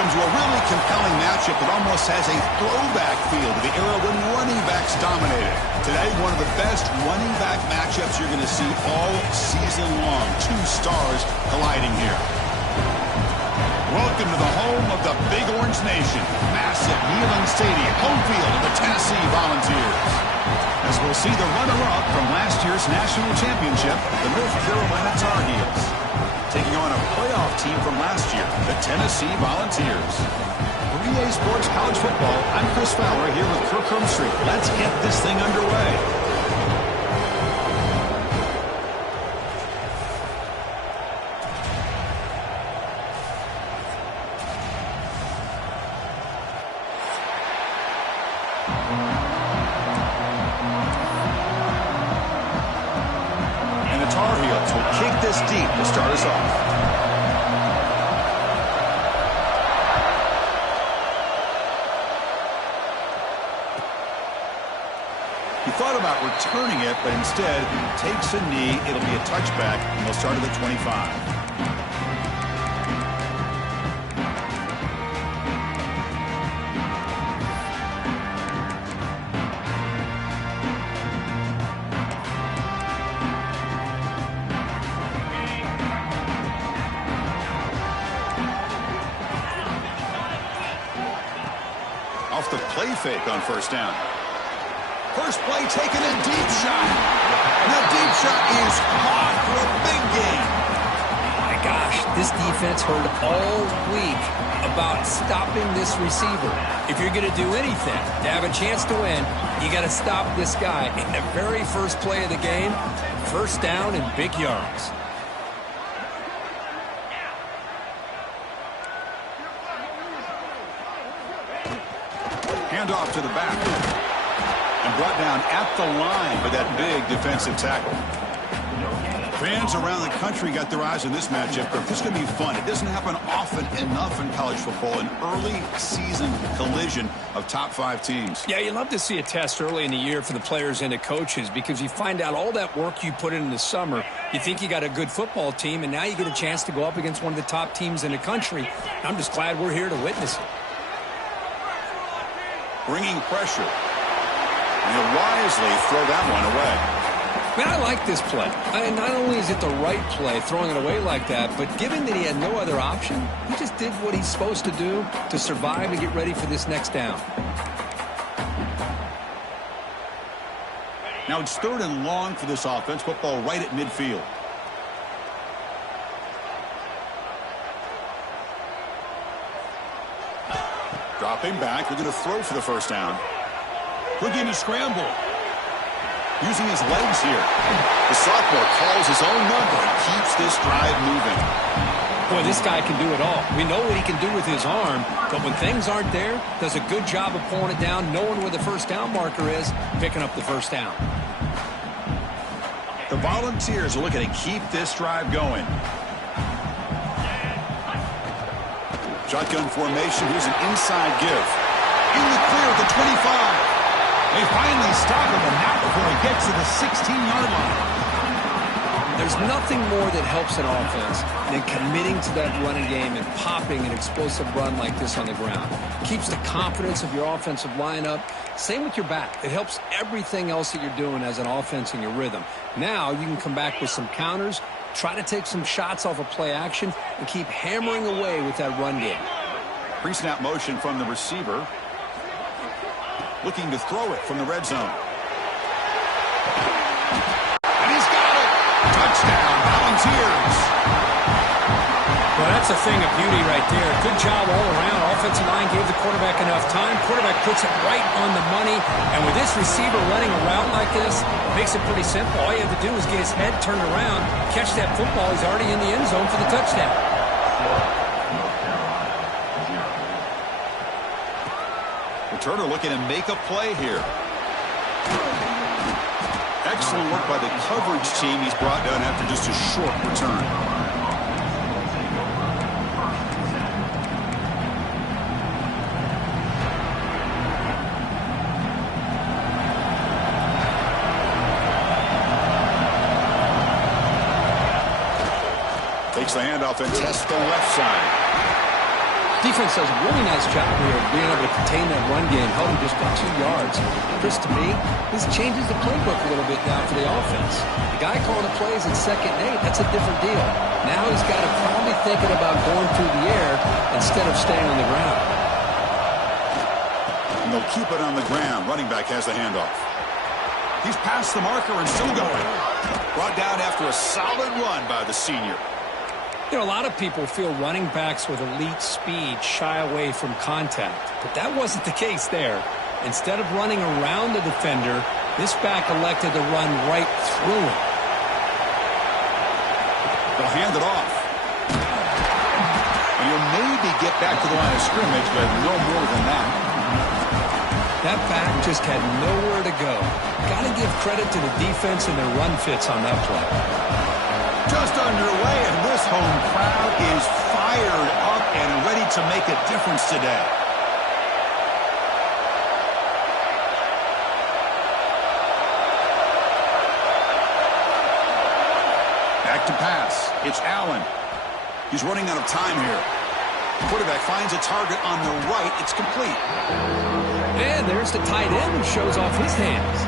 welcome to a really compelling matchup that almost has a throwback feel to the era when running backs dominated. Today, one of the best running back matchups you're going to see all season long. Two stars colliding here. Welcome to the home of the Big Orange Nation. Massive Neyland Stadium, home field of the Tennessee Volunteers. As we'll see the runner-up from last year's national championship, the North Carolina Tar Heels, taking on a playoff team from last year, the Tennessee Volunteers. For EA Sports College Football, I'm Chris Fowler here with Kirk Hermstreet. Let's get this thing underway. And the Tar Heels will kick this deep to start us off. He thought about returning it, but instead takes a knee. It'll be a touchback, and they'll start at the 25. Off the play fake on first down. First play taken, a deep shot. The deep shot is caught for a big gain. My gosh, this defense heard all week about stopping this receiver. If you're going to do anything to have a chance to win, you got to stop this guy. In the very first play of the game, first down and big yards. Handoff to the back. And brought down at the line by that big defensive tackle. Fans around the country got their eyes on this matchup, but this is going to be fun. It doesn't happen often enough in college football, an early season collision of top 5 teams. Yeah, you love to see a test early in the year for the players and the coaches because you find out all that work you put in the summer. You think you got a good football team, and now you get a chance to go up against one of the top teams in the country. I'm just glad we're here to witness it. Bringing pressure. And he'll wisely throw that one away. Man, I like this play. Not only is it the right play, throwing it away like that, but given that he had no other option, he just did what he's supposed to do to survive and get ready for this next down. Now it's 3rd and long for this offense. Football right at midfield. Dropping back. We're going to throw for the first down. Quick in a scramble. Using his legs here. The sophomore calls his own number and keeps this drive moving. Boy, this guy can do it all. We know what he can do with his arm, but when things aren't there, does a good job of pulling it down, knowing where the first down marker is, picking up the first down. The Volunteers are looking to keep this drive going. Shotgun formation. Here's an inside give. In the clear at the 25. They finally stop him, and not before he gets to the 16-yard line. There's nothing more that helps an offense than committing to that running game and popping an explosive run like this on the ground. Keeps the confidence of your offensive lineup. Same with your back. It helps everything else that you're doing as an offense in your rhythm. Now you can come back with some counters, try to take some shots off of play action, and keep hammering away with that run game. Pre-snap motion from the receiver. Looking to throw it from the red zone. And he's got it! Touchdown, Volunteers! Well, that's a thing of beauty right there. Good job all around. Offensive line gave the quarterback enough time. Quarterback puts it right on the money. And with this receiver running a route like this, it makes it pretty simple. All you have to do is get his head turned around, catch that football. He's already in the end zone for the touchdown. Turner looking to make a play here. Excellent work by the coverage team. He's brought down after just a short return. Takes the handoff and tests the left side. Defense does a really nice job here of being able to contain that run game, held him just by 2 yards. Chris, to me, this changes the playbook a little bit now for the offense. The guy calling the plays at 2nd and 8, that's a different deal. Now he's got to probably thinking about going through the air instead of staying on the ground. And they'll keep it on the ground. Running back has the handoff. He's past the marker and still going. Brought down after a solid run by the senior. You know, a lot of people feel running backs with elite speed shy away from contact, but that wasn't the case there. Instead of running around the defender, this back elected to run right through him. They'll hand it off. And you'll maybe get back to the line of scrimmage, but no more than that. That back just had nowhere to go. Got to give credit to the defense and their run fits on that play. Just underway, and this home crowd is fired up and ready to make a difference today. Back to pass. It's Allen. He's running out of time here. The quarterback finds a target on the right. It's complete. And there's the tight end who shows off his hands.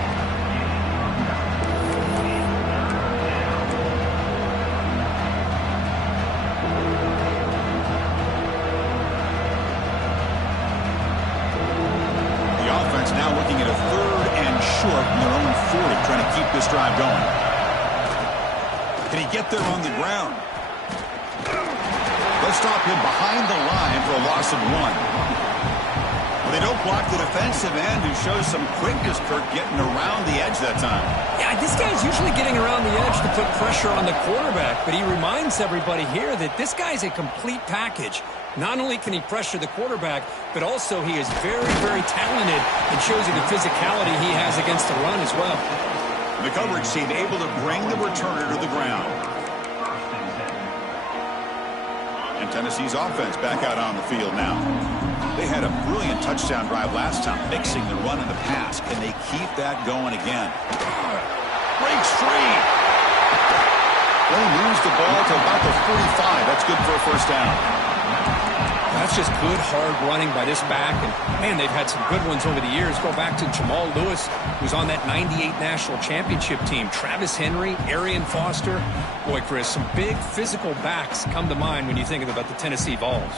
Now looking at a 3rd and short from their own 40, trying to keep this drive going. Can he get there on the ground? Let's stop him behind the line for a loss of 1. Well, they don't block the defensive end, who shows some quickness, Kirk, getting around the edge that time. Yeah, this guy's usually getting around the edge to put pressure on the quarterback, but he reminds everybody here that this guy's a complete package. Not only can he pressure the quarterback, but also he is very, very talented and shows you the physicality he has against the run as well. The coverage team able to bring the returner to the ground. And Tennessee's offense back out on the field now. They had a brilliant touchdown drive last time, mixing the run and the pass. Can they keep that going again? Breaks free. They moves the ball to about the 45. That's good for a first down. That's just good, hard running by this back. And, man, they've had some good ones over the years. Go back to Jamal Lewis, who's on that 98 national championship team. Travis Henry, Arian Foster. Boy, Chris, some big physical backs come to mind when you think about the Tennessee Vols.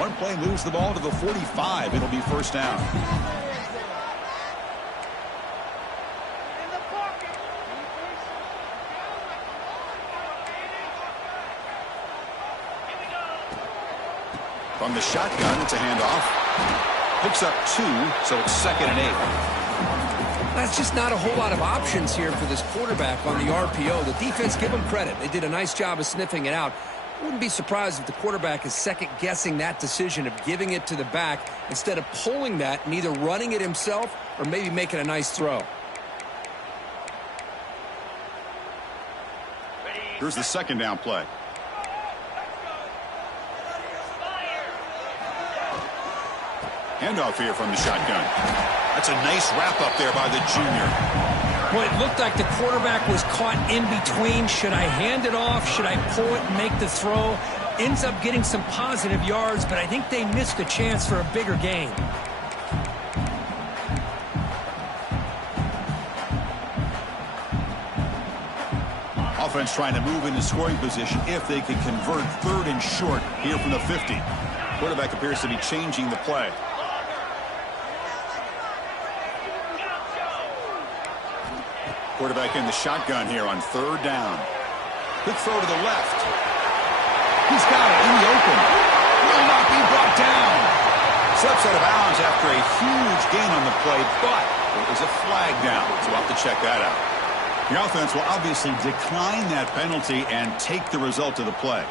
One play moves the ball to the 45. It'll be first down. From the shotgun, it's a handoff. Picks up 2, so it's 2nd and 8. That's just not a whole lot of options here for this quarterback on the RPO. The defense, give them credit. They did a nice job of sniffing it out. Wouldn't be surprised if the quarterback is second-guessing that decision of giving it to the back instead of pulling that and either running it himself or maybe making a nice throw. Here's the 2nd down play. Handoff here from the shotgun. That's a nice wrap up there by the junior. Well, it looked like the quarterback was caught in between. Should I hand it off? Should I pull it and make the throw? Ends up getting some positive yards, but I think they missed a chance for a bigger gain. Offense trying to move into scoring position if they can convert 3rd and short here from the 50. Quarterback appears to be changing the play. Quarterback in the shotgun here on 3rd down. Quick throw to the left. He's got it in the open. Will not be brought down. Slips out of bounds after a huge gain on the play, but it was a flag down, so we'll have to check that out. The offense will obviously decline that penalty and take the result of the play.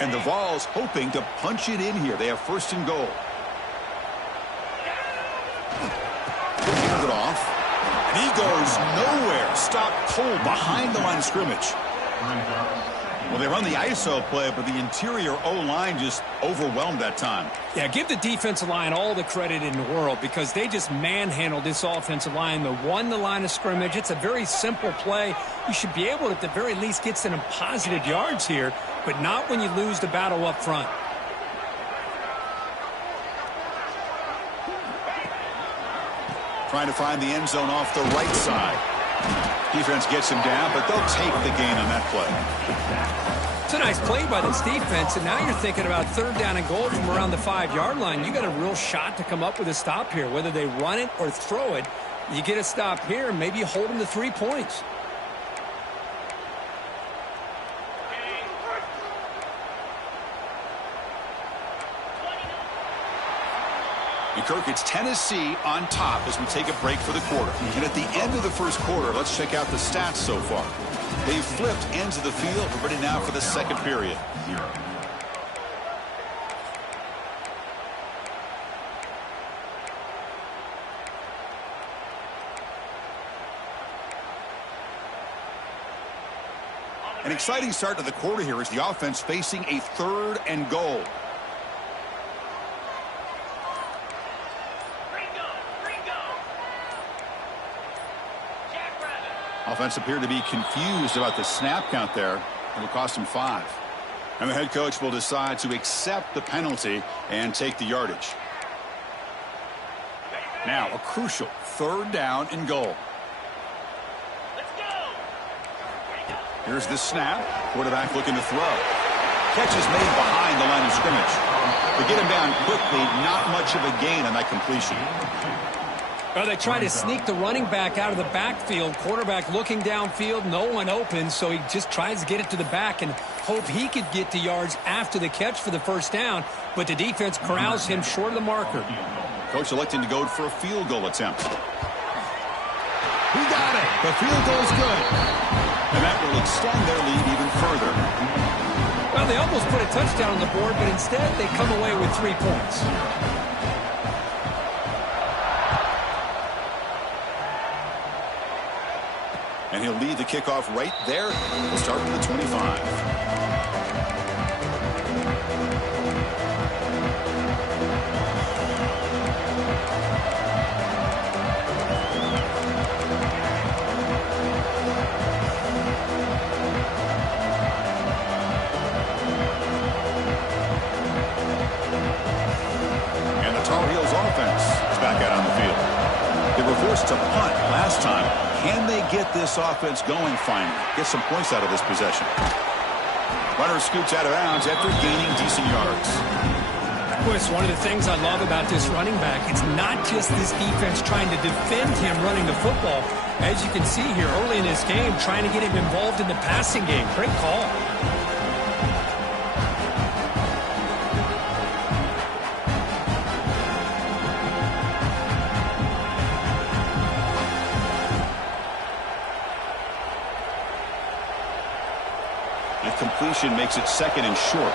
And the Vols hoping to punch it in here. They have 1st and goal. Hands it off. And he goes nowhere. Stopped cold behind the line of scrimmage. Well, they run the ISO play, but the interior O-line just overwhelmed that time. Yeah, give the defensive line all the credit in the world because they just manhandled this offensive line. They won the line of scrimmage. It's a very simple play. You should be able to, at the very least, get some positive yards here, but not when you lose the battle up front. Trying to find the end zone off the right side. Defense gets him down, but they'll take the gain on that play. It's a nice play by this defense, and now you're thinking about 3rd down and goal from around the 5-yard line. You got a real shot to come up with a stop here. Whether they run it or throw it, you get a stop here, and maybe you hold them to 3 points. And Kirk, it's Tennessee on top as we take a break for the quarter. And at the end of the first quarter, let's check out the stats so far. They've flipped ends of the field. We're ready now for the second period. An exciting start to the quarter here as the offense facing a 3rd and goal. Offense appeared to be confused about the snap count there. It'll cost him 5. And the head coach will decide to accept the penalty and take the yardage. Now a crucial 3rd down and goal. Here's the snap. Quarterback looking to throw. Catch is made behind the line of scrimmage. They get him down quickly. Not much of a gain on that completion. Well, they try to sneak the running back out of the backfield. Quarterback looking downfield, no one open, so he just tries to get it to the back and hope he could get the yards after the catch for the 1st down, but the defense corrals him short of the marker. Coach electing to go for a field goal attempt. He got it. The field goal's good. And that will extend their lead even further. Well, they almost put a touchdown on the board, but instead they come away with 3 points. And he'll lead the kickoff right there. We'll start from the 25. And the Tar Heels offense is back out on the field. They were forced to punt last time. Can they get this offense going finally? Get some points out of this possession. Runner scoots out of bounds after gaining decent yards. Well, it's one of the things I love about this running back. It's not just this defense trying to defend him running the football. As you can see here early in this game, trying to get him involved in the passing game. Great call. Completion makes it 2nd and short.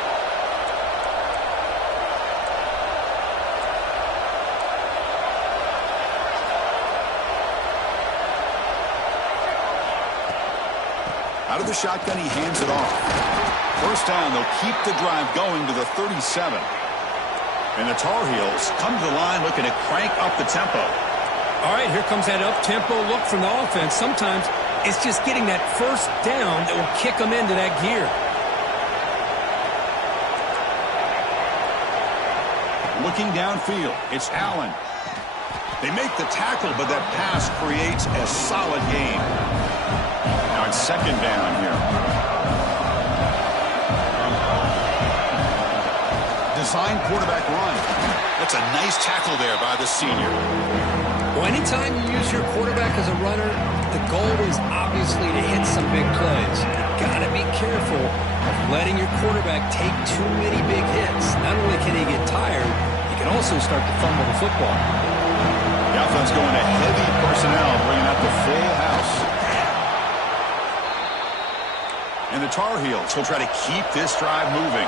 Out of the shotgun, he hands it off. 1st down, they'll keep the drive going to the 37. And the Tar Heels come to the line looking to crank up the tempo. All right, here comes that up-tempo look from the offense. Sometimes it's just getting that 1st down that will kick them into that gear. Looking downfield, it's Allen. They make the tackle, but that pass creates a solid gain. Now it's 2nd down here. Design quarterback run. That's a nice tackle there by the senior. Well, anytime you use your quarterback as a runner, the goal is obviously to hit some big plays. You've got to be careful of letting your quarterback take too many big hits. Not only can he get tired, he can also start to fumble the football. The offense going to heavy personnel, bringing out the full house. And the Tar Heels will try to keep this drive moving.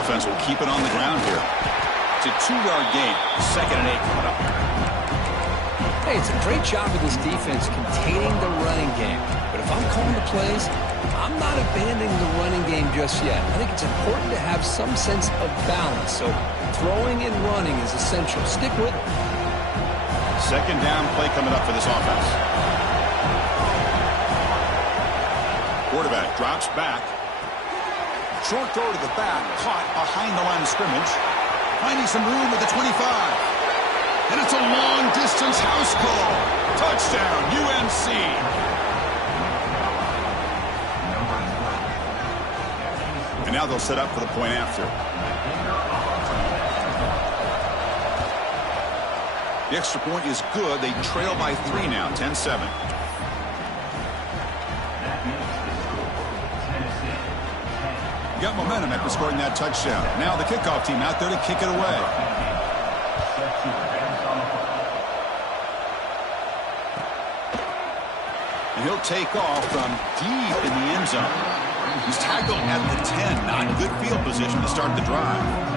Offense will keep it on the ground here. It's a 2-yard gain. 2nd and 8 coming up. Hey, it's a great job of this defense containing the running game. But if I'm calling the plays, I'm not abandoning the running game just yet. I think it's important to have some sense of balance. So throwing and running is essential. Stick with it. Second down play coming up for this offense. Quarterback drops back. Short throw to the back, caught behind the line of scrimmage. Finding some room at the 25. And it's a long-distance house call. Touchdown, UNC. And now they'll set up for the point after. The extra point is good. They trail by 3 now, 10-7. Got momentum after scoring that touchdown. Now the kickoff team out there to kick it away. And he'll take off from deep in the end zone. He's tackled at the 10. Not good field position to start the drive.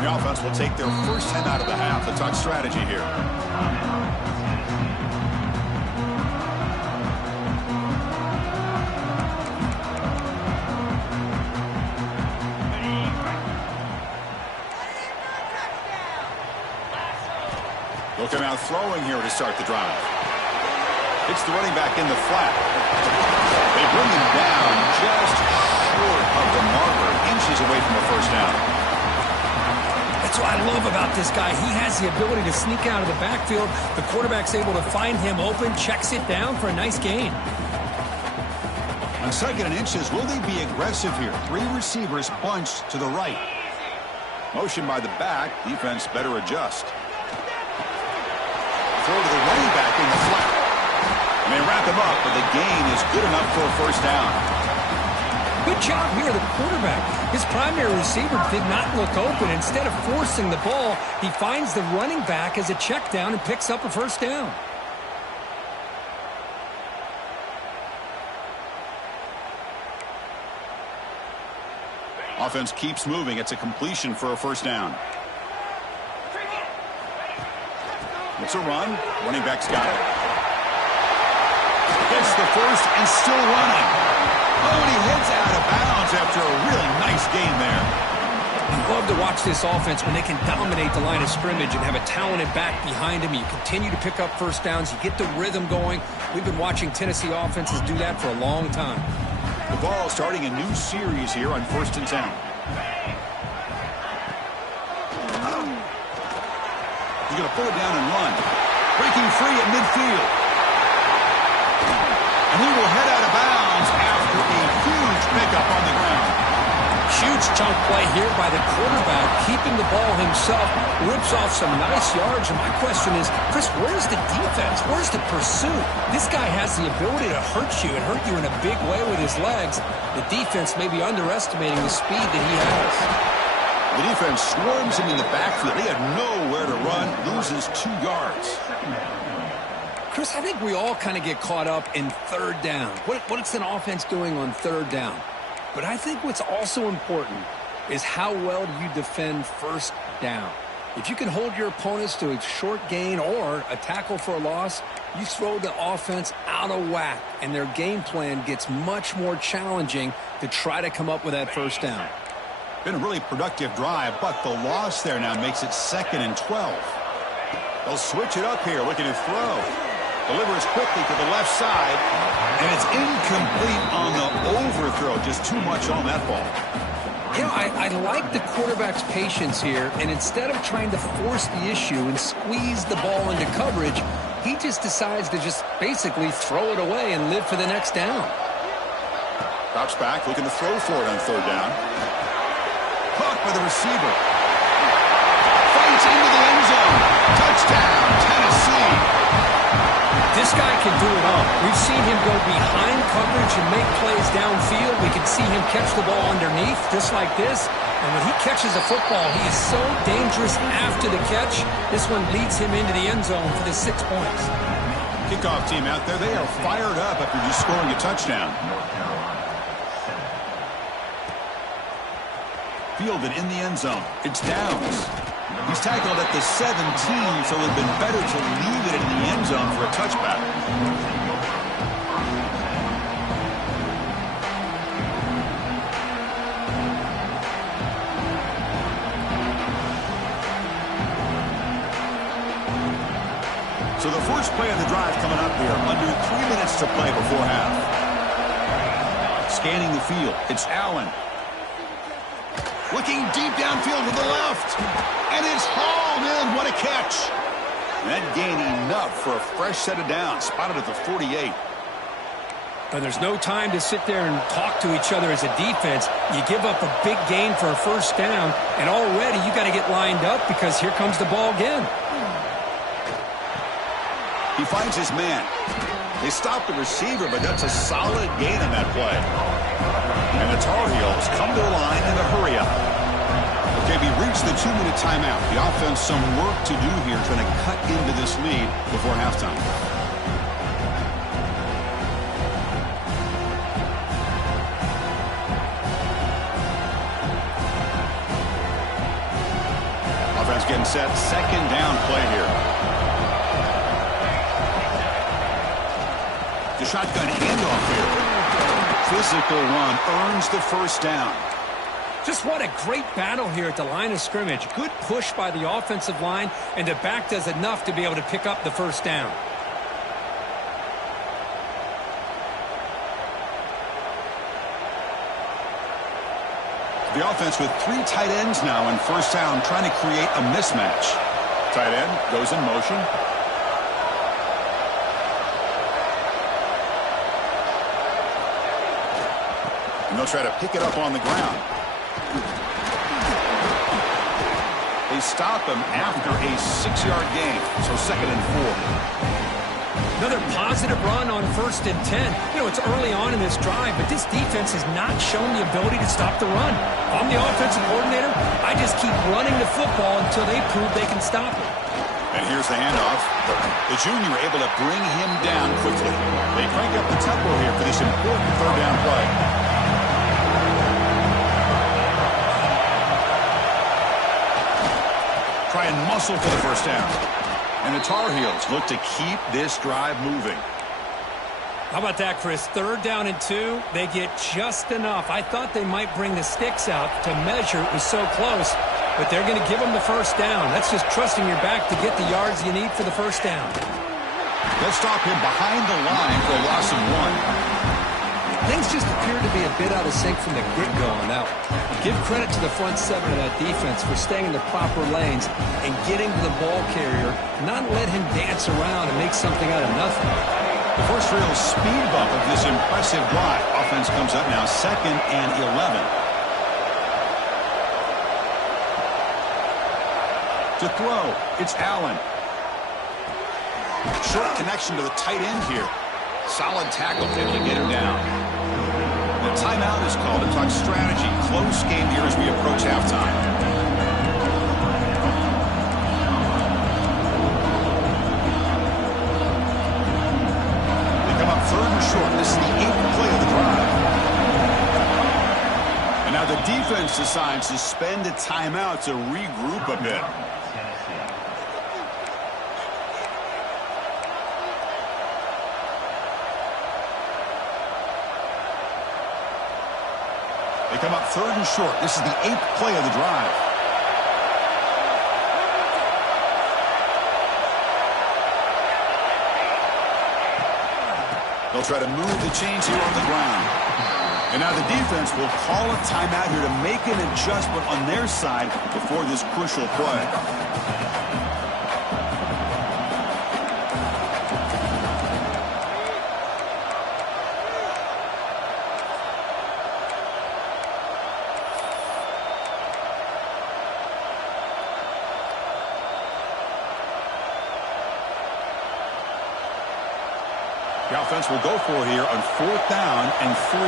The offense will take their first 10 out of the half. The talk strategy here. Looking out throwing here to start the drive. It's the running back in the flat. They bring him down just short of the marker, inches away from the first down. That's what I love about this guy. He has the ability to sneak out of the backfield. The quarterback's able to find him open, checks it down for a nice gain. On 2nd and inches, will they be aggressive here? 3 receivers bunched to the right. Motion by the back. Defense better adjust. Throw to the running back in the flat. And they wrap him up, but the gain is good enough for a first down. Good job here, the quarterback. His primary receiver did not look open. Instead of forcing the ball, he finds the running back as a check down and picks up a first down. Offense keeps moving. It's a completion for a first down. It's a run. Running back's got it. Gets the first and still running. Oh, and he heads out of bounds after a really nice gain there. I love to watch this offense when they can dominate the line of scrimmage and have a talented back behind him. You continue to pick up first downs. You get the rhythm going. We've been watching Tennessee offenses do that for a long time. The ball starting a new series here on 1st and 10. He's going to pull it down and run. Breaking free at midfield. And he will head out of bounds after a huge pickup on the ground. Huge chunk play here by the quarterback, keeping the ball himself, rips off some nice yards. And my question is, Chris, where's the defense? Where's the pursuit? This guy has the ability to hurt you and hurt you in a big way with his legs. The defense may be underestimating the speed that he has. The defense swarms him in the backfield. He had nowhere to run, loses 2 yards. Chris, I think we all kind of get caught up in 3rd down. What's an offense doing on 3rd down? But I think what's also important is how well do you defend 1st down. If you can hold your opponents to a short gain or a tackle for a loss, you throw the offense out of whack, and their game plan gets much more challenging to try to come up with that 1st down. Been a really productive drive, but the loss there now makes it 2nd and 12. They'll switch it up here, looking to throw. Delivers quickly to the left side, and it's incomplete on the overthrow. Just too much on that ball. You know, I like the quarterback's patience here, and instead of trying to force the issue and squeeze the ball into coverage, he just decides to just basically throw it away and live for the next down. Drops back, looking to throw for it on 3rd down. Caught by the receiver. Fights into the end zone. Touchdown, Tennessee. This guy can do it all. We've seen him go behind coverage and make plays downfield. We can see him catch the ball underneath, just like this. And when he catches a football, he is so dangerous after the catch. This one leads him into the end zone for the 6 points. Kickoff team out there, they are fired up after just scoring a touchdown. Fielded in the end zone. It's Downs. He's tackled at the 17, so it would have been better to leave it in the end zone for a touchback. So the first play of the drive coming up here. Under 3 minutes to play before half. Scanning the field. It's Allen. Looking deep downfield to the left. And it's hauled in. What a catch. That gained enough for a fresh set of downs. Spotted at the 48. But there's no time to sit there and talk to each other as a defense. You give up a big gain for a first down, and already you got to get lined up because here comes the ball again. He finds his man. They stop the receiver, but that's a solid gain on that play. And the Tar Heels come to the line in a hurry-up. Okay, we reached the 2-minute timeout. The offense some work to do here trying to cut into this lead before halftime. Offense getting set. Second down play here. The shotgun handoff here. Physical run earns the first down. Just what a great battle here at the line of scrimmage. Good push by the offensive line, and the back does enough to be able to pick up the first down. The offense with 3 tight ends now in first down, trying to create a mismatch. Tight end goes in motion. And they'll try to pick it up on the ground. They stop him after a 6-yard gain, so 2nd and 4. Another positive run on 1st and 10. You know, it's early on in this drive, but this defense has not shown the ability to stop the run. If I'm the offensive coordinator, I just keep running the football until they prove they can stop it. And here's the handoff. The junior able to bring him down quickly. They crank up the tempo here for this important 3rd down play. Try and muscle for the first down. And the Tar Heels look to keep this drive moving. How about that, Chris? 3rd down and 2. They get just enough. I thought they might bring the sticks out to measure. It was so close. But they're going to give them the first down. That's just trusting your back to get the yards you need for the first down. They'll stop him behind the line for a loss of 1. Things just appear to be a bit out of sync from the get-go on that one. Give credit to the front 7 of that defense for staying in the proper lanes and getting to the ball carrier, not let him dance around and make something out of nothing. The first real speed bump of this impressive drive. Offense comes up now 2nd and 11. To throw, it's Allen. Short connection to the tight end here. Solid tackle, able to get him down. The timeout is called to talk strategy. Close game here as we approach halftime. They come up 3rd and short. This is the 8th play of the drive. And now the defense decides to spend a timeout to regroup a bit. They come up 3rd and short. This is the 8th play of the drive. They'll try to move the chains here on the ground. And now the defense will call a timeout here to make an adjustment on their side before this crucial play. The offense will go for it here on 4th down and 3.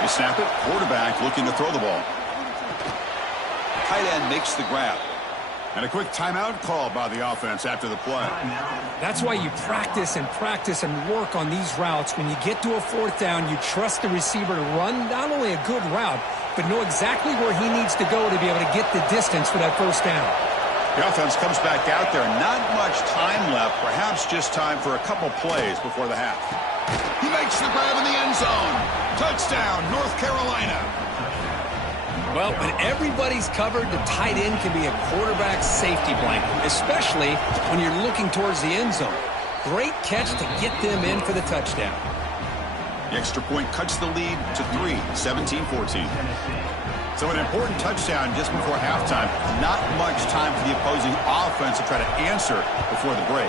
They snap it. Quarterback looking to throw the ball. Tight end makes the grab. And a quick timeout called by the offense after the play. That's why you practice and work on these routes. When you get to a 4th down, you trust the receiver to run not only a good route, but know exactly where he needs to go to be able to get the distance for that 1st down. The offense comes back out there. Not much time left. Perhaps just time for a couple plays before the half. He makes the grab in the end zone. Touchdown, North Carolina. Well, when everybody's covered, the tight end can be a quarterback's safety blanket, especially when you're looking towards the end zone. Great catch to get them in for the touchdown. The extra point cuts the lead to 3, 17-14. So an important touchdown just before halftime. Not much time for the opposing offense to try to answer before the break.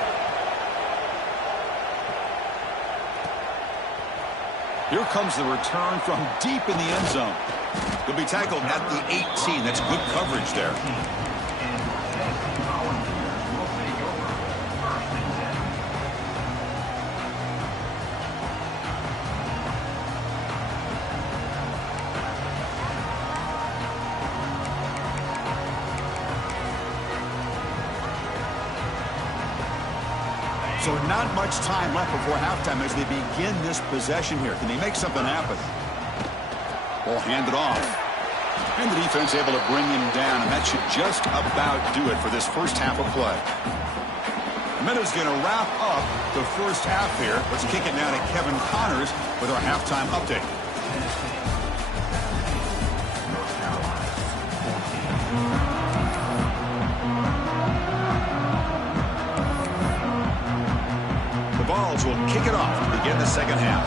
Here comes the return from deep in the end zone. He'll be tackled at the 18. That's good coverage there. So not much time left before halftime as they begin this possession here. Can they make something happen? Ball handed off. And the defense able to bring him down, and that should just about do it for this first half of play. The minute's going to wrap up the first half here. Let's kick it now to Kevin Connors with our halftime update. The Vols will kick it off to begin the second half.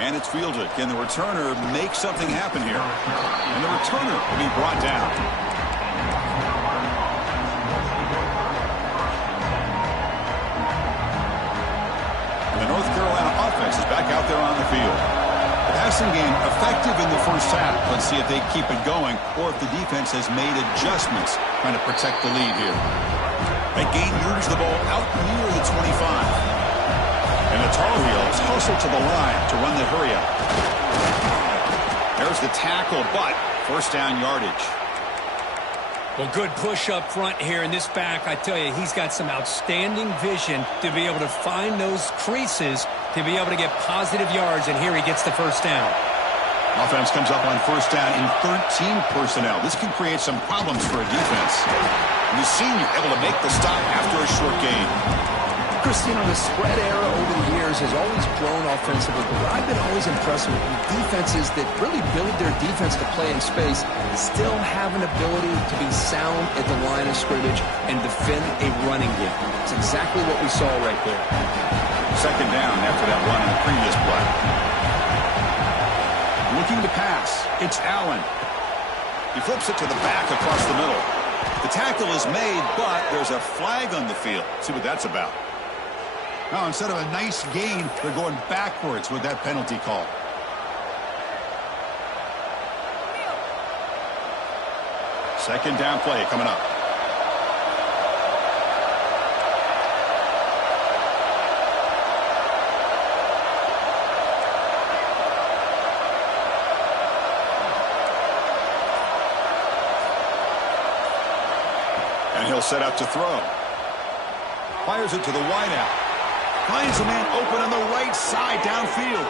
And it's fielded. Can the returner make something happen here? And the returner will be brought down. And the North Carolina offense is back out there on the field. The passing game effective in the first half. Let's see if they keep it going or if the defense has made adjustments trying to protect the lead here. That game moves the ball out near the 25. And the Tar Heels hustle to the line to run the hurry-up. There's the tackle, but first down yardage. Well, good push up front here in this back. I tell you, he's got some outstanding vision to be able to find those creases to be able to get positive yards, and here he gets the first down. Offense comes up on first down in 13 personnel. This can create some problems for a defense. And the senior able to make the stop after a short gain. Christine, the spread era over the years has always grown offensively, but I've been always impressed with defenses that really build their defense to play in space, still have an ability to be sound at the line of scrimmage and defend a running game. It's exactly what we saw right there. Second down after that run in the previous play. Looking to pass. It's Allen. He flips it to the back across the middle. The tackle is made, but there's a flag on the field. See what that's about. Now, instead of a nice gain, they're going backwards with that penalty call. Second down play coming up. And he'll set up to throw. Fires it to the wideout. Finds a man open on the right side downfield.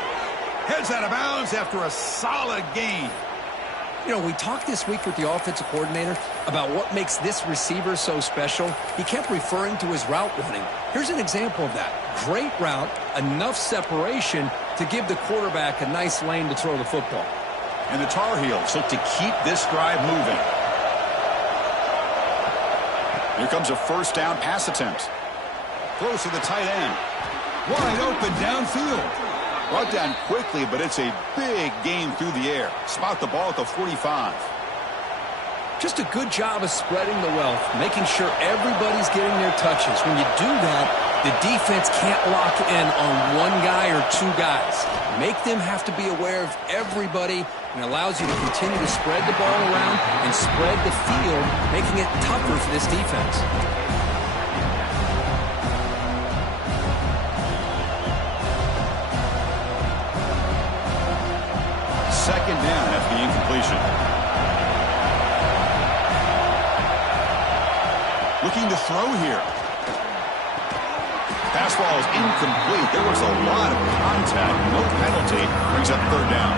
Heads out of bounds after a solid gain. You know, we talked this week with the offensive coordinator about what makes this receiver so special. He kept referring to his route running. Here's an example of that. Great route, enough separation to give the quarterback a nice lane to throw the football. And the Tar Heels look to keep this drive moving. Here comes a first down pass attempt. Throws to the tight end. Wide open downfield. Brought down quickly, but it's a big gain through the air. Spot the ball at the 45. Just a good job of spreading the wealth, making sure everybody's getting their touches. When you do that, The defense can't lock in on one guy or two guys. Make them have to be aware of everybody, and allows you to continue to spread the ball around and spread the field, making it tougher for this defense. Second down after the incompletion. Looking to throw here. Pass ball is incomplete. There was a lot of contact. No penalty. Brings up third down.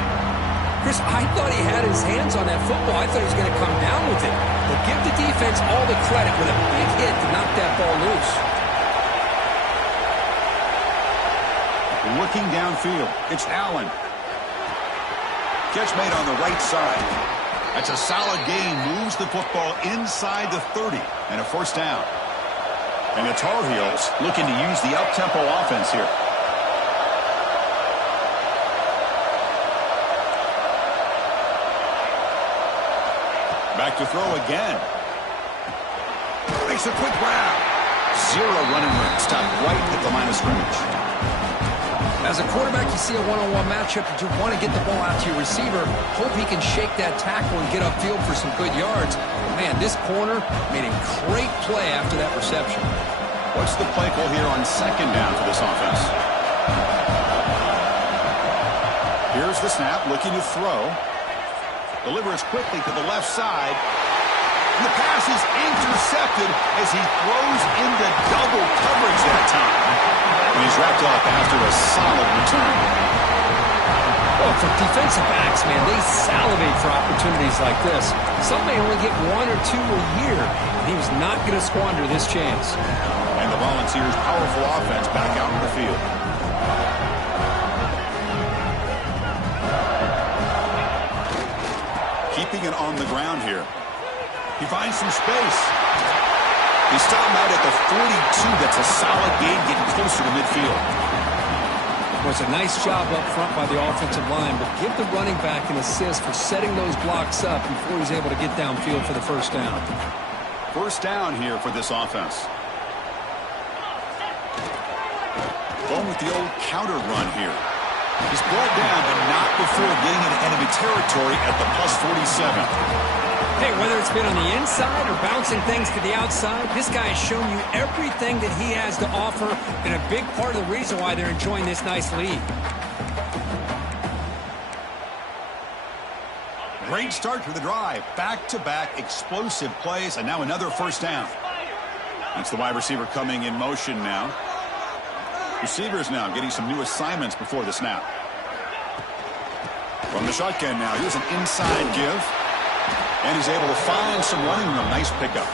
Chris, I thought he had his hands on that football. I thought he was going to come down with it. But give the defense all the credit with a big hit to knock that ball loose. Looking downfield. It's Allen. Catch made on the right side. That's a solid gain. Moves the football inside the 30. And a first down. And the Tar Heels looking to use the up-tempo offense here. Back to throw again. Makes a quick grab. Zero running room. Stopped right at the line of scrimmage. As a quarterback, you see a one-on-one matchup. You want to get the ball out to your receiver. Hope he can shake that tackle and get upfield for some good yards. But man, this corner made a great play after that reception. What's the play call here on second down for this offense? Here's the snap, looking to throw. Delivers quickly to the left side. And the pass is intercepted as he throws into double coverage that time. And he's wrapped up after a solid return. Well, for defensive backs, man, they salivate for opportunities like this. Some may only get one or two a year, and he was not going to squander this chance. And the Volunteers' powerful offense back out in the field. Keeping it on the ground here. He finds some space. He stopped out at the 42. That's a solid gain, getting closer to midfield. It was a nice job up front by the offensive line, but give the running back an assist for setting those blocks up before he's able to get downfield for the first down. First down here for this offense. Going with the old counter run here. He's brought down, but not before getting into enemy territory at the +47. Hey, whether it's been on the inside or bouncing things to the outside, this guy has shown you everything that he has to offer, and a big part of the reason why they're enjoying this nice lead. Great start to the drive. Back-to-back explosive plays, and now another first down. That's the wide receiver coming in motion now. Receivers now getting some new assignments before the snap. From the shotgun now, here's an inside give. And he's able to find some running room. Nice pickup.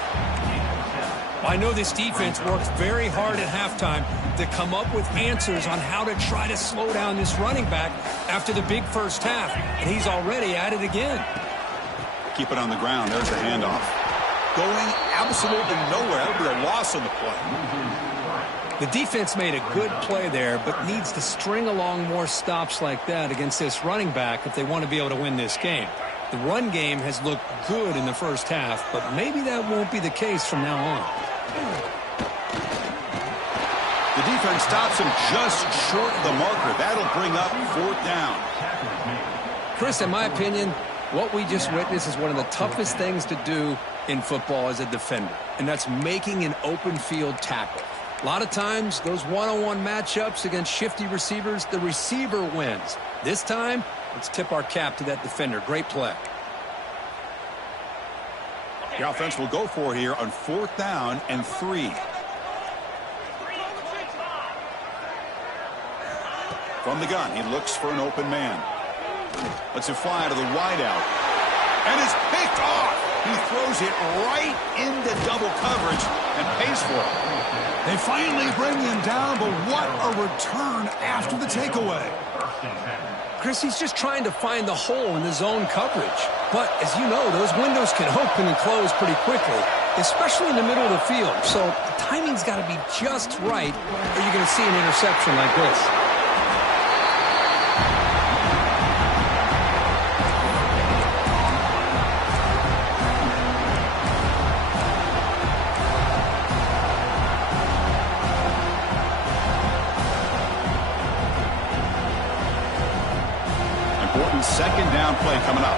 I know this defense works very hard at halftime to come up with answers on how to try to slow down this running back after the big first half. And he's already at it again. Keep it on the ground. There's the handoff. Going absolutely nowhere. That'll be a loss on the play. The defense made a good play there, but needs to string along more stops like that against this running back if they want to be able to win this game. The run game has looked good in the first half, but maybe that won't be the case from now on. The defense stops him just short of the marker. That'll bring up fourth down. Chris, in my opinion, what we just witnessed is one of the toughest things to do in football as a defender, and that's making an open field tackle. A lot of times, those one-on-one matchups against shifty receivers, the receiver wins. This time, let's tip our cap to that defender. Great play. The offense will go for here on fourth down and 3. From the gun, he looks for an open man. Lets it fly to the wideout. And it's picked off. He throws it right into double coverage and pays for it. They finally bring him down, but what a return after the takeaway. Chris, he's just trying to find the hole in the zone coverage. But, as you know, those windows can open and close pretty quickly, especially in the middle of the field. So the timing's got to be just right, or you're going to see an interception like this. second down play coming up.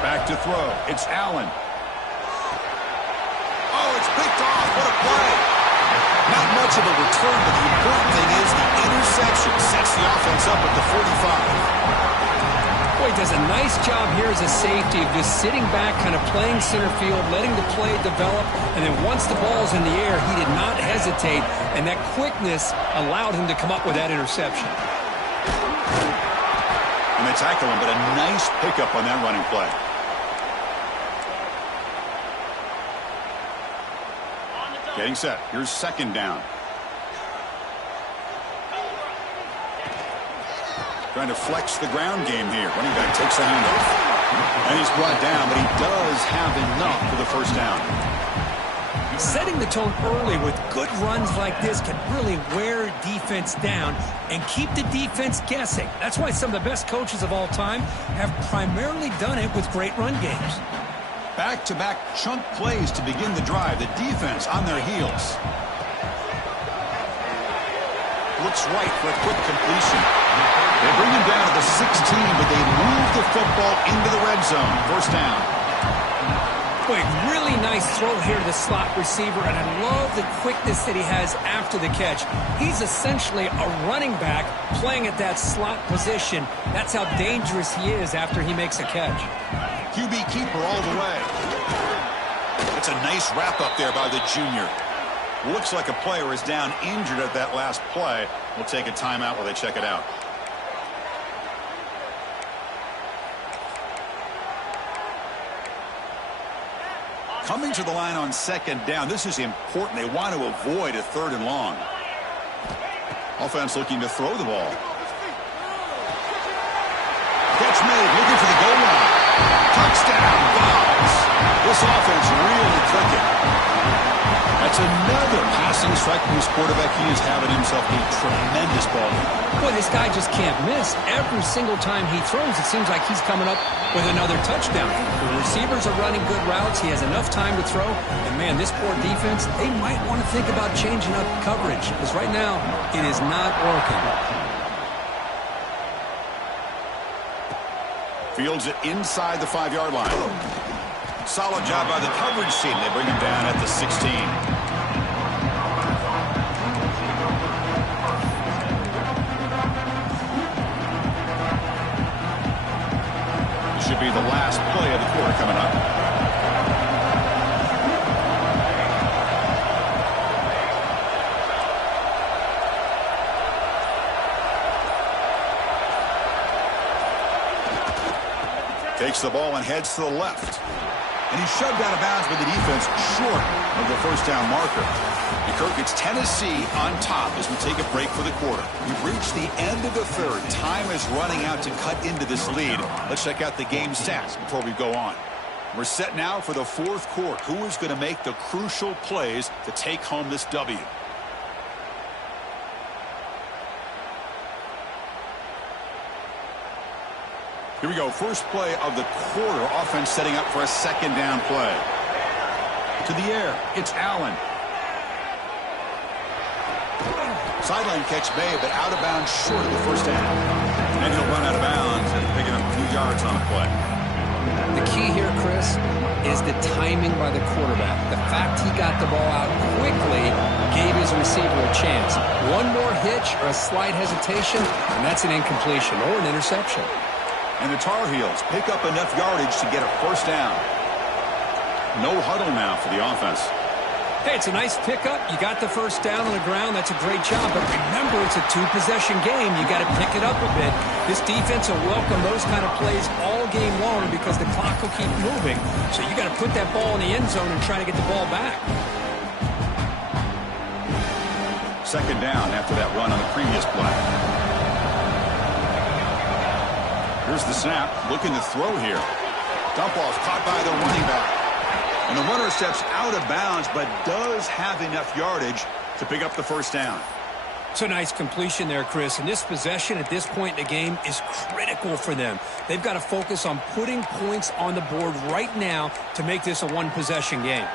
Back to throw. It's Allen. Oh, it's picked off. What a play. Not much of a return, but the important thing is the interception sets the offense up at the 45. Boy, he does a nice job here as a safety of just sitting back, kind of playing center field, letting the play develop, and then once the ball's in the air, he did not hesitate, and that quickness allowed him to come up with that interception. And they tackle him, but a nice pickup on that running play. Getting set. Here's second down. Trying to flex the ground game here. Running back takes the handoff. And he's brought down, but he does have enough for the first down. Setting the tone early with good runs like this can really wear defense down and keep the defense guessing. That's why some of the best coaches of all time have primarily done it with great run games. Back-to-back chunk plays to begin the drive. The defense on their heels. Looks right for a quick completion. They bring him down to the 16, but they move the football into the red zone. First down. Boy, really nice throw here to the slot receiver, and I love the quickness that he has after the catch. He's essentially a running back playing at that slot position. That's how dangerous he is after he makes a catch. QB keeper all the way. It's a nice wrap-up there by the junior. Looks like a player is down injured at that last play. We'll take a timeout while they check it out. Coming to the line on second down. This is important. They want to avoid a third and long. Offense looking to throw the ball. Catch made. Looking for the goal line. Touchdown. Balls. This offense really clicking. That's another passing strike from his quarterback. He is having himself a tremendous ball game. Boy, this guy just can't miss. Every single time he throws, it seems like he's coming up with another touchdown. The receivers are running good routes. He has enough time to throw. And, man, this poor defense, they might want to think about changing up coverage because right now it is not working. Fields it inside the 5-yard line. Solid job by the coverage team. They bring him down at the 16. This should be the last play of the quarter coming up. Takes the ball and heads to the left. And he's shoved out of bounds by the defense short of the first down marker. And Kirk, it's Tennessee on top as we take a break for the quarter. We've reached the end of the third. Time is running out to cut into this lead. Let's check out the game stats before we go on. We're set now for the fourth quarter. Who is going to make the crucial plays to take home this W? Here we go. First play of the quarter. Offense setting up for a second down play. To the air. It's Allen. Sideline catch made, but out of bounds short of the first down. And he'll run out of bounds and picking up a few yards on the play. The key here, Chris, is the timing by the quarterback. The fact he got the ball out quickly gave his receiver a chance. One more hitch or a slight hesitation, and that's an incompletion or an interception. And the Tar Heels pick up enough yardage to get a first down. No huddle now for the offense. Hey, it's a nice pickup. You got the first down on the ground. That's a great job. But remember, it's a two-possession game. You got to pick it up a bit. This defense will welcome those kind of plays all game long because the clock will keep moving. So you got to put that ball in the end zone and try to get the ball back. Second down after that run on the previous play. Here's the snap, looking to throw here. Dump off caught by the running back. And the runner steps out of bounds, but does have enough yardage to pick up the first down. It's a nice completion there, Chris. And this possession at this point in the game is critical for them. They've got to focus on putting points on the board right now to make this a one-possession game.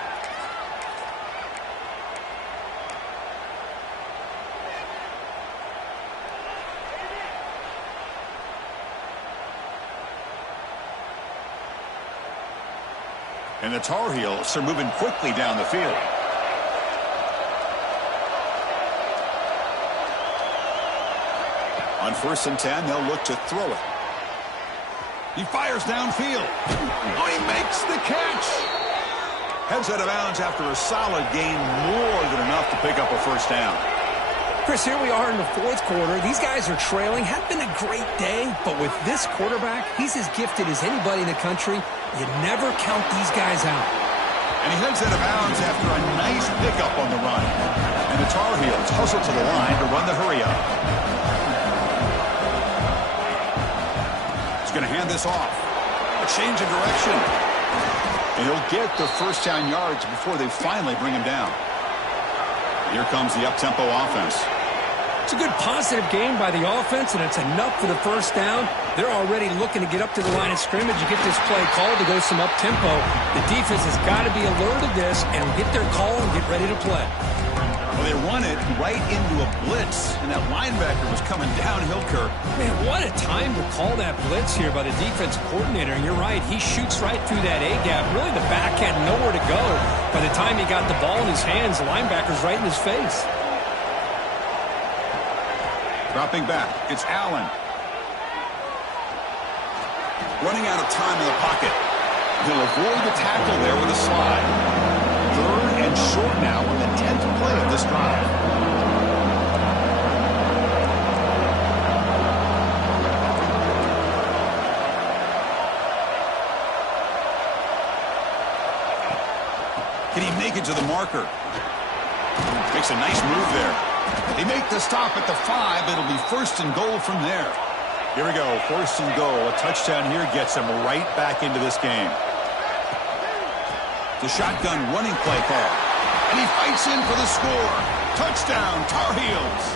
And the Tar Heels are moving quickly down the field. On 1st and 10, they'll look to throw it. He fires downfield. Oh, he makes the catch. Heads out of bounds after a solid gain, more than enough to pick up a first down. Chris, here we are in the 4th quarter. These guys are trailing. Had been a great day, but with this quarterback, he's as gifted as anybody in the country. You never count these guys out. And he heads out of bounds after a nice pickup on the run. And the Tar Heels hustle to the line to run the hurry-up. He's going to hand this off. A change of direction. And he'll get the first down yards before they finally bring him down. Here comes the up-tempo offense. It's a good positive game by the offense, and it's enough for the first down. They're already looking to get up to the line of scrimmage and get this play called to go some up-tempo. The defense has got to be alert of this and get their call and get ready to play. Well, they run it right into a blitz, and that linebacker was coming downhill, Kirk. Man, what a time to call that blitz here by the defense coordinator. And you're right, he shoots right through that A-gap. Really, the back had nowhere to go. By the time he got the ball in his hands, the linebacker's right in his face. Dropping back, it's Allen. Running out of time in the pocket. He'll avoid the tackle there with a slide. 3rd and short now on the 10th play of this drive. Can he make it to the marker? Makes a nice move there. They make the stop at the 5. It'll be 1st and goal from there. Here we go, 1st and goal. A touchdown here gets them right back into this game. The shotgun running play call. And he fights in for the score. Touchdown, Tar Heels.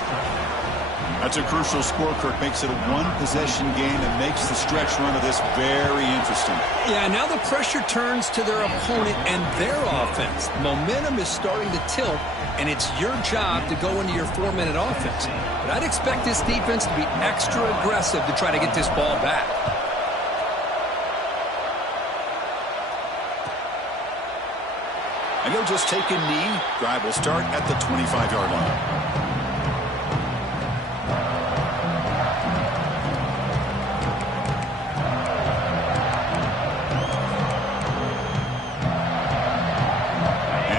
That's a crucial score, Kirk. Makes it a one-possession game and makes the stretch run of this very interesting. Yeah, now the pressure turns to their opponent and their offense. Momentum is starting to tilt, and it's your job to go into your 4-minute offense. But I'd expect this defense to be extra aggressive to try to get this ball back. And he'll just take a knee. Drive will start at the 25-yard line.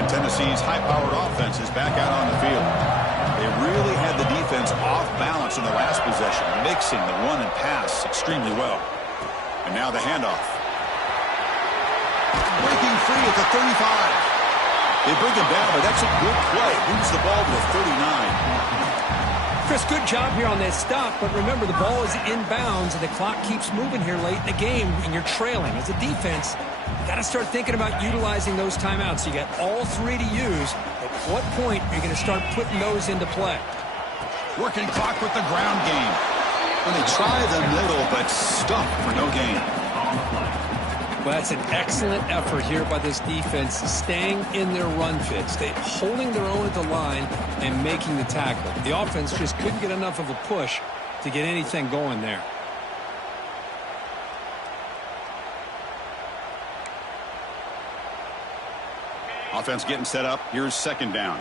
Tennessee's high-powered offense is back out on the field. They really had the defense off balance in the last possession, mixing the run and pass extremely well. And now the handoff. Breaking free at the 35. They bring him down, but that's a good play. Moves the ball to the 39. Chris, good job here on that stop, but remember the ball is inbounds and the clock keeps moving here late in the game and you're trailing. As a defense, you got to start thinking about utilizing those timeouts. You got all 3 to use. At what point are you going to start putting those into play? Working clock with the ground game. And they try the middle, but stuck for no gain. Well, that's an excellent effort here by this defense, staying in their run fits. They holding their own at the line and making the tackle. The offense just couldn't get enough of a push to get anything going there. Offense getting set up. Here's 2nd down.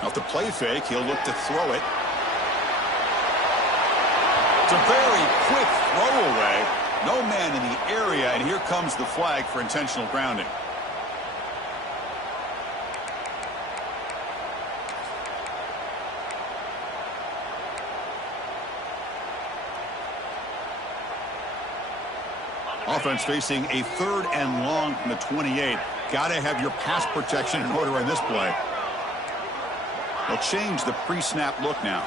Off the play fake, he'll look to throw it. It's a very quick throw away. No man in the area, and here comes the flag for intentional grounding. Offense facing a 3rd and long from the 28. Got to have your pass protection in order on this play. They'll change the pre-snap look now.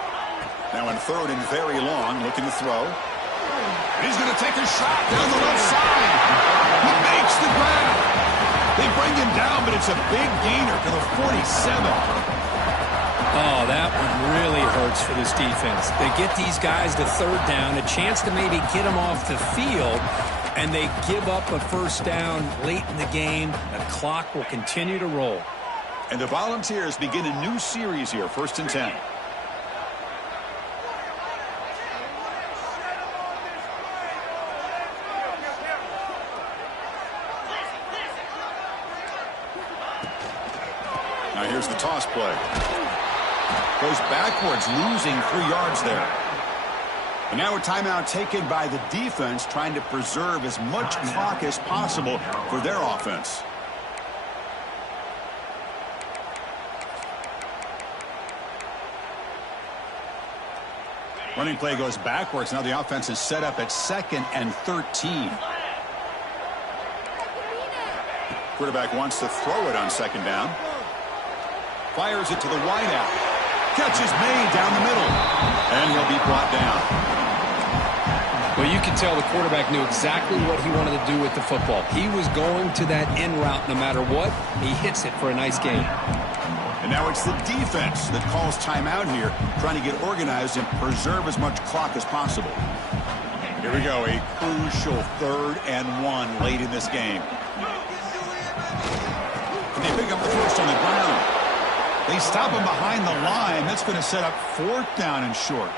Now in 3rd and very long, looking to throw. He's going to take a shot down the left side. He makes the grab. They bring him down, but it's a big gainer to the 47. Oh, that one really hurts for this defense. They get these guys to 3rd down, a chance to maybe get them off the field, and they give up a first down late in the game. The clock will continue to roll. And the Volunteers begin a new series here, 1st and 10. Now here's the toss play. Goes backwards, losing 3 yards there. And now a timeout taken by the defense, trying to preserve as much clock as possible for their offense. Running play goes backwards. Now the offense is set up at 2nd and 13. Quarterback wants to throw it on 2nd down. Fires it to the wideout. Catch is made down the middle. And he'll be brought down. Well, you can tell the quarterback knew exactly what he wanted to do with the football. He was going to that in route no matter what. He hits it for a nice gain. And now it's the defense that calls timeout here, trying to get organized and preserve as much clock as possible. Here we go, a crucial 3rd and 1 late in this game. And they pick up the first on the ground. They stop him behind the line. That's going to set up 4th down and short.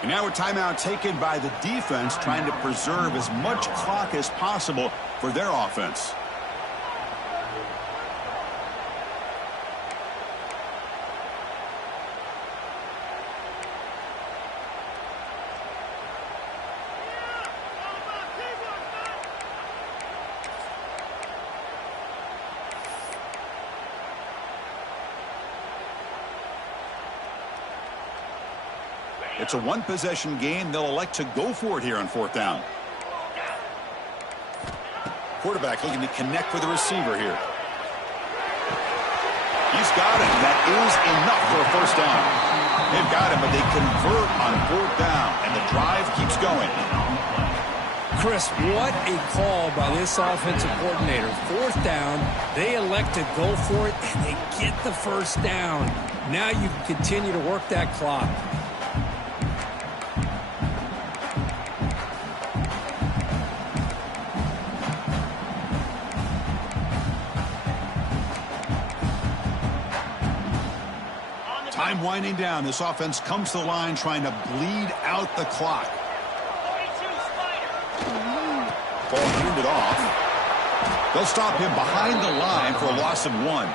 And now a timeout taken by the defense, trying to preserve as much clock as possible for their offense. It's a 1-possession game. They'll elect to go for it here on 4th down. Quarterback looking to connect with the receiver here. He's got it. That is enough for a 1st down. They've got him, but they convert on 4th down, and the drive keeps going. Chris, what a call by this offensive coordinator. 4th down, they elect to go for it, and they get the 1st down. Now you can continue to work that clock. Time winding down. This offense comes to the line trying to bleed out the clock. Ball handed off. They'll stop him behind the line for a loss of 1.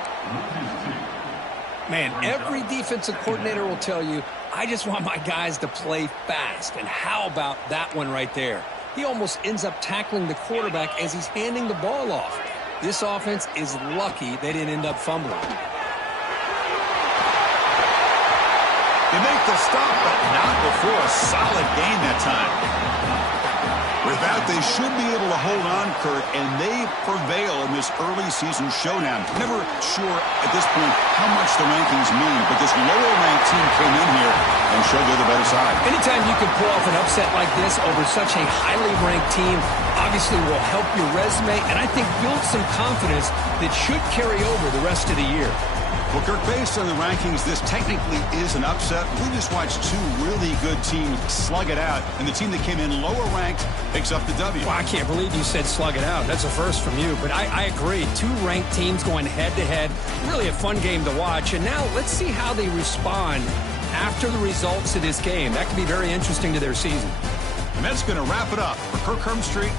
Man, every defensive coordinator will tell you, I just want my guys to play fast. And how about that one right there? He almost ends up tackling the quarterback as he's handing the ball off. This offense is lucky they didn't end up fumbling. They make the stop, but not before a solid gain that time. With that, they should be able to hold on, Kurt, and they prevail in this early season showdown. Never sure at this point how much the rankings mean, but this lower-ranked team came in here and showed they're the better side. Anytime you can pull off an upset like this over such a highly ranked team, obviously will help your resume, and I think build some confidence that should carry over the rest of the year. Well, Kirk, based on the rankings, this technically is an upset. We just watched 2 really good teams slug it out, and the team that came in lower ranked picks up the W. Well, I can't believe you said slug it out. That's a first from you, but I agree. 2 ranked teams going head-to-head. Really a fun game to watch, and now let's see how they respond after the results of this game. That could be very interesting to their season. And that's going to wrap it up. For Kirk Hermstreet,